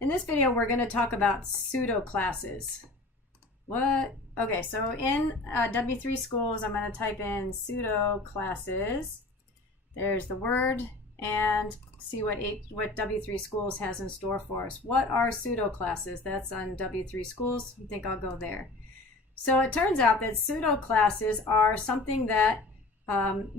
In this video, we're going to talk about pseudo classes. What? Okay, so in W3 Schools, I'm going to type in pseudo classes. There's the word, and see what W3 Schools has in store for us. What are pseudo classes? That's on W3 Schools. I think I'll go there. So it turns out that pseudo classes are something that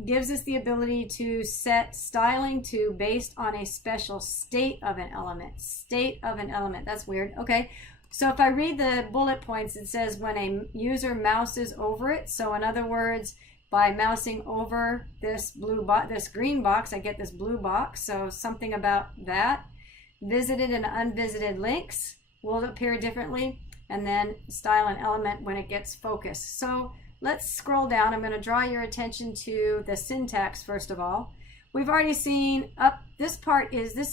gives us the ability to set styling to based on a special state of an element. State of an element. That's weird. Okay. So if I read the bullet points, it says when a user mouses over it. So in other words, by mousing over this green box, I get this blue box. So something about that. Visited and unvisited links will appear differently. And then style an element when it gets focused. So let's scroll down. I'm going to draw your attention to the syntax first of all. We've already seen this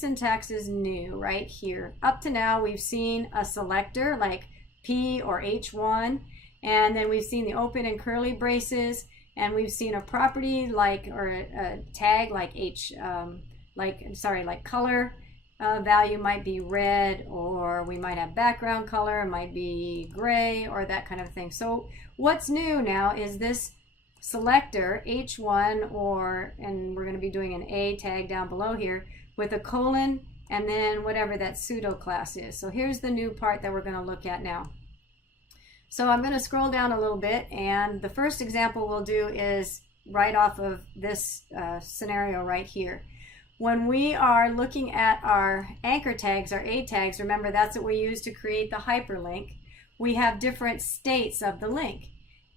syntax is new right here. Up to now we've seen a selector like P or H1, and then we've seen the open and curly braces, and we've seen a property like, or a tag like like color. Value might be red, or we might have background color, it might be gray, or that kind of thing. So what's new now is this selector H1, and we're going to be doing an A tag down below here with a colon and then whatever that pseudo class is. So here's the new part that we're going to look at now. So I'm going to scroll down a little bit, and the first example we'll do is right off of this scenario right here. When we are looking at our anchor tags, our A tags, remember that's what we use to create the hyperlink. We have different states of the link.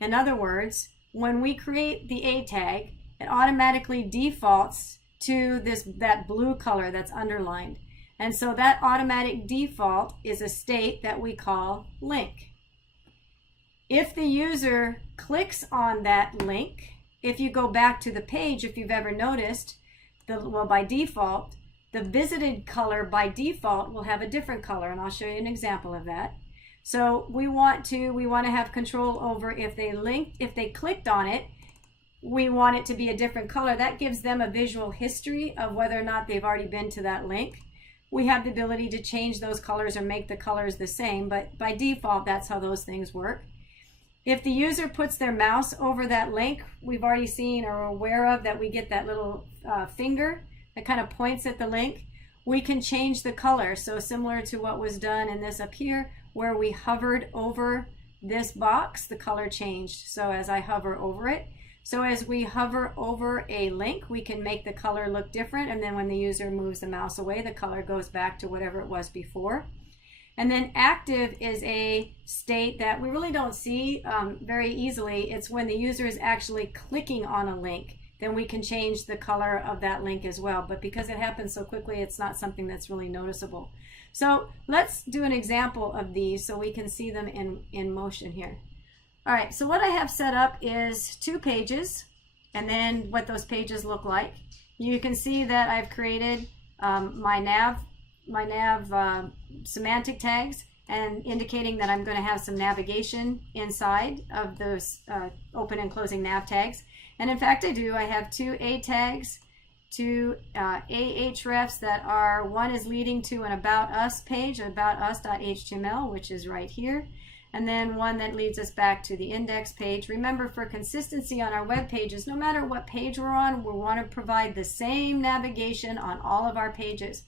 In other words, when we create the A tag, it automatically defaults to that blue color that's underlined. And so that automatic default is a state that we call link. If the user clicks on that link, if you go back to the page, if you've ever noticed, by default, the visited color by default will have a different color, and I'll show you an example of that. So we want to have control over if they clicked on it, we want it to be a different color. That gives them a visual history of whether or not they've already been to that link. We have the ability to change those colors or make the colors the same, but by default, that's how those things work. If the user puts their mouse over that link, we've already seen or are aware of that we get that little finger that kind of points at the link. We can change the color. So similar to what was done in this up here, where we hovered over this box, the color changed. So as I hover over it, so as we hover over a link, we can make the color look different. And then when the user moves the mouse away, the color goes back to whatever it was before. And then active is a state that we really don't see very easily. It's when the user is actually clicking on a link, then we can change the color of that link as well. But because it happens so quickly, it's not something that's really noticeable. So let's do an example of these so we can see them in motion here. All right, so what I have set up is 2 pages, and then what those pages look like. You can see that I've created my nav semantic tags, and indicating that I'm going to have some navigation inside of those open and closing nav tags. And in fact I do. I have 2 A tags, 2 ahrefs that are, one is leading to an about us page, aboutus.html, which is right here, and then one that leads us back to the index page. Remember, for consistency on our web pages, no matter what page we're on, we want to provide the same navigation on all of our pages.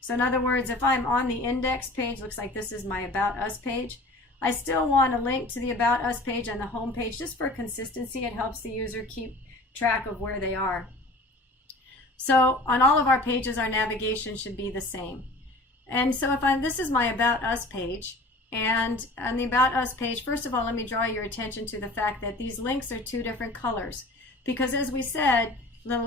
So in other words, if I'm on the index page, looks like this is my About Us page, I still want to link to the About Us page and the home page just for consistency. It helps the user keep track of where they are. So on all of our pages, our navigation should be the same. And so this is my About Us page, and on the About Us page, first of all, let me draw your attention to the fact that these links are 2 different colors. Because as we said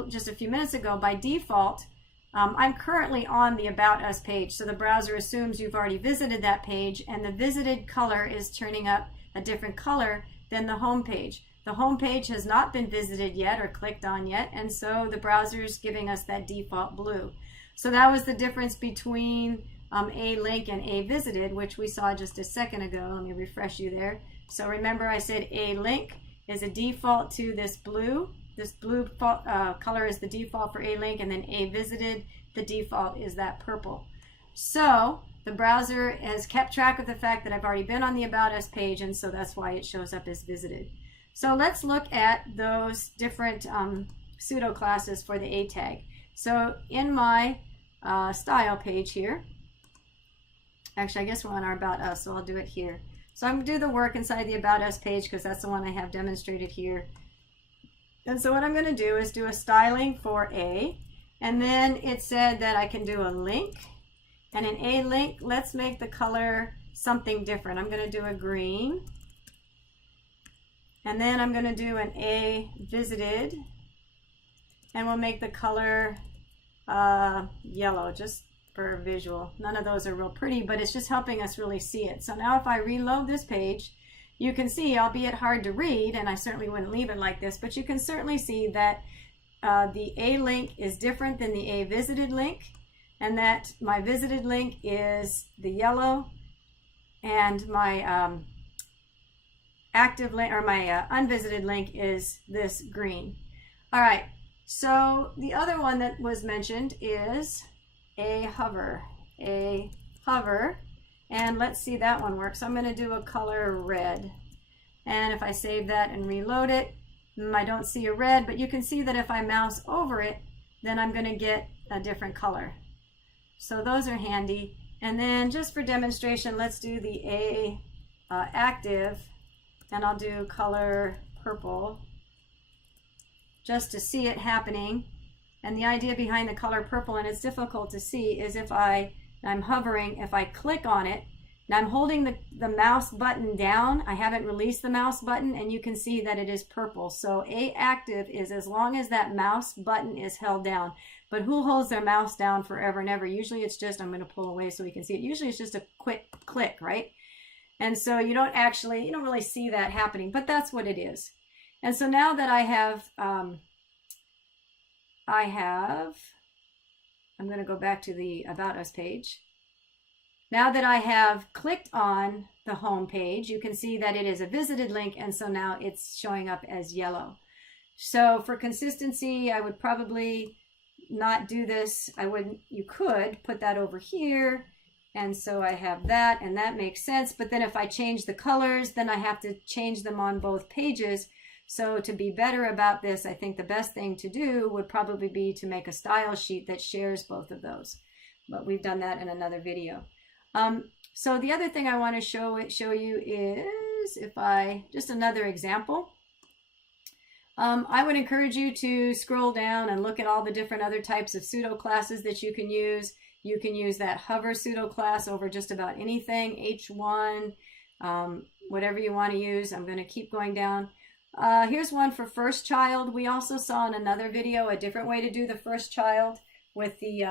just a few minutes ago, by default, I'm currently on the About Us page, so the browser assumes you've already visited that page, and the visited color is turning up a different color than the home page. The home page has not been visited yet or clicked on yet, and so the browser is giving us that default blue. So that was the difference between A link and A visited, which we saw just a second ago. Let me refresh you there. So remember, I said A link is a default to this blue. This blue color is the default for A link, and then A visited, the default is that purple. So the browser has kept track of the fact that I've already been on the About Us page, and so that's why it shows up as visited. So let's look at those different pseudo classes for the A tag. So in my style page here, actually I guess we're on our About Us, so I'll do it here. So I'm going to do the work inside the About Us page because that's the one I have demonstrated here. And so what I'm going to do is do a styling for A, and then it said that I can do a link. And an A link, let's make the color something different. I'm going to do a green. And then I'm going to do an A visited. And we'll make the color yellow, just for visual. None of those are real pretty, but it's just helping us really see it. So now if I reload this page, you can see, albeit hard to read, and I certainly wouldn't leave it like this, but you can certainly see that the A link is different than the A visited link. And that my visited link is the yellow, and my active link, or my unvisited link, is this green. All right, so the other one that was mentioned is a hover. And let's see that one work. So I'm going to do a color red. And if I save that and reload it, I don't see a red, but you can see that if I mouse over it, then I'm going to get a different color. So those are handy. And then just for demonstration, let's do the A active, and I'll do color purple just to see it happening. And the idea behind the color purple, and it's difficult to see, is if I'm hovering, if I click on it, now I'm holding the mouse button down. I haven't released the mouse button, and you can see that it is purple. So A active is as long as that mouse button is held down. But who holds their mouse down forever and ever? Usually it's just, I'm going to pull away so we can see it. Usually it's just a quick click, right? And so you don't really see that happening, but that's what it is. And so now that I have, I'm going to go back to the About Us page. Now that I have clicked on the home page, you can see that it is a visited link, and so now it's showing up as yellow. So for consistency, I would probably not do this. You could put that over here, and so I have that, and that makes sense. But then if I change the colors, then I have to change them on both pages. So to be better about this, I think the best thing to do would probably be to make a style sheet that shares both of those. But we've done that in another video. So the other thing I want to show you is, just another example. I would encourage you to scroll down and look at all the different other types of pseudo classes that you can use. You can use that hover pseudo class over just about anything, H1, whatever you want to use. I'm going to keep going down. Here's one for first child. We also saw in another video a different way to do the first child with the,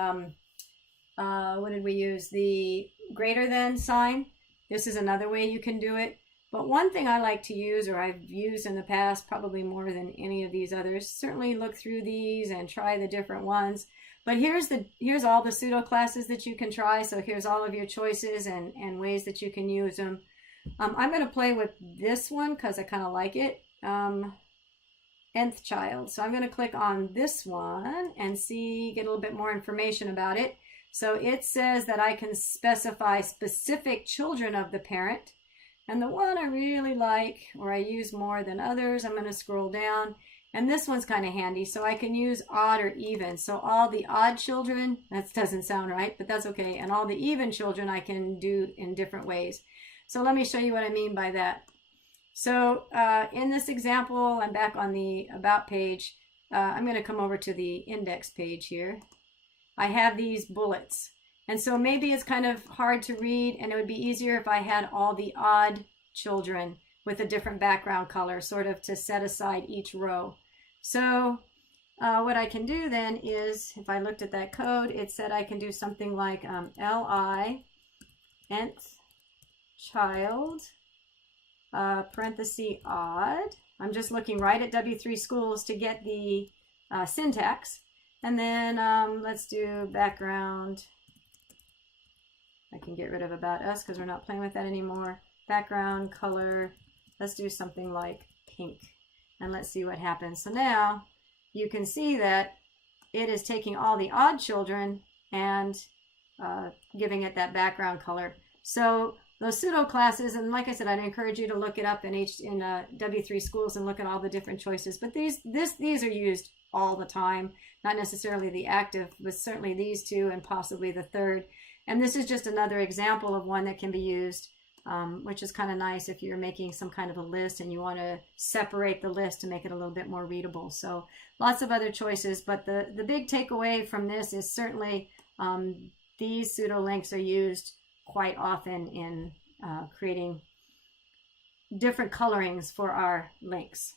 what did we use? The greater than sign. This is another way you can do it. But one thing I like to use, or I've used in the past, probably more than any of these others, certainly look through these and try the different ones. But here's all the pseudo classes that you can try. So here's all of your choices and ways that you can use them. I'm going to play with this one because I kind of like it. Nth child. So I'm going to click on this one and get a little bit more information about it. So it says that I can specify specific children of the parent. And the one I really like, or I use more than others, I'm going to scroll down. And this one's kind of handy. So I can use odd or even. So all the odd children, that doesn't sound right, but that's okay. And all the even children I can do in different ways. So let me show you what I mean by that. So in this example, I'm back on the About page. I'm going to come over to the index page here. I have these bullets. And so maybe it's kind of hard to read, and it would be easier if I had all the odd children with a different background color, sort of to set aside each row. So what I can do then is, if I looked at that code, it said I can do something like li nth child parenthesis odd. I'm just looking right at W3 Schools to get the syntax. And then let's do background. I can get rid of About Us because we're not playing with that anymore. Background color, let's do something like pink. And let's see what happens. So now you can see that it is taking all the odd children and giving it that background color. So those pseudo classes, and like I said, I'd encourage you to look it up in W3 schools and look at all the different choices. But these are used all the time, not necessarily the active, but certainly these two and possibly the third. And this is just another example of one that can be used, which is kind of nice if you're making some kind of a list and you want to separate the list to make it a little bit more readable. So lots of other choices, but the big takeaway from this is certainly these pseudo links are used quite often in creating different colorings for our links.